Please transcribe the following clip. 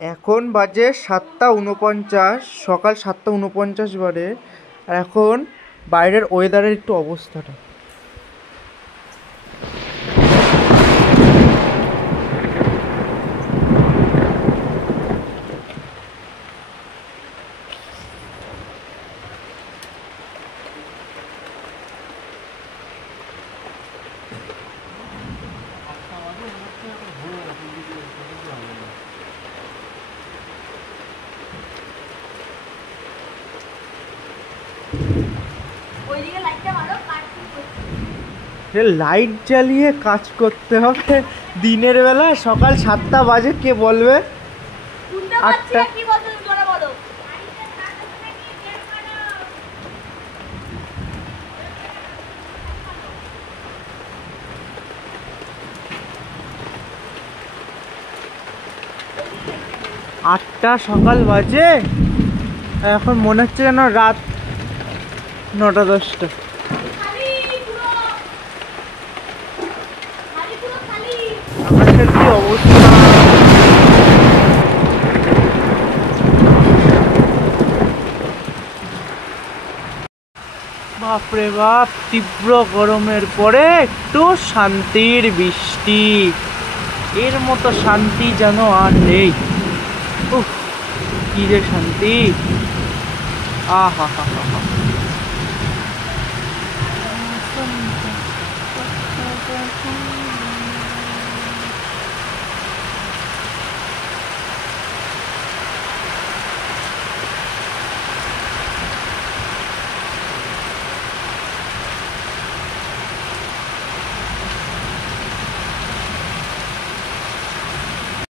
এখন বাজে 7:49, সকাল 7:49 বাজে। আর এখন বাইরের ওয়েদারের একটু অবস্থাটা লাইট জ্বালিয়ে কাজ করতে হবে দিনের বেলা। সকাল 7টা বাজে, কে বলবে? 8টা। সকাল বাজে, এখন মনে হচ্ছে যেন রাত 9টা-10টা। আকাশের কি অবস্থা! বাপরে বাপ, তীব্র গরমের পরে একটু শান্তির বৃষ্টি, এর মতো শান্তি যেন আর নেই। উফ, কি যে শান্তি! আহা হা হা হা।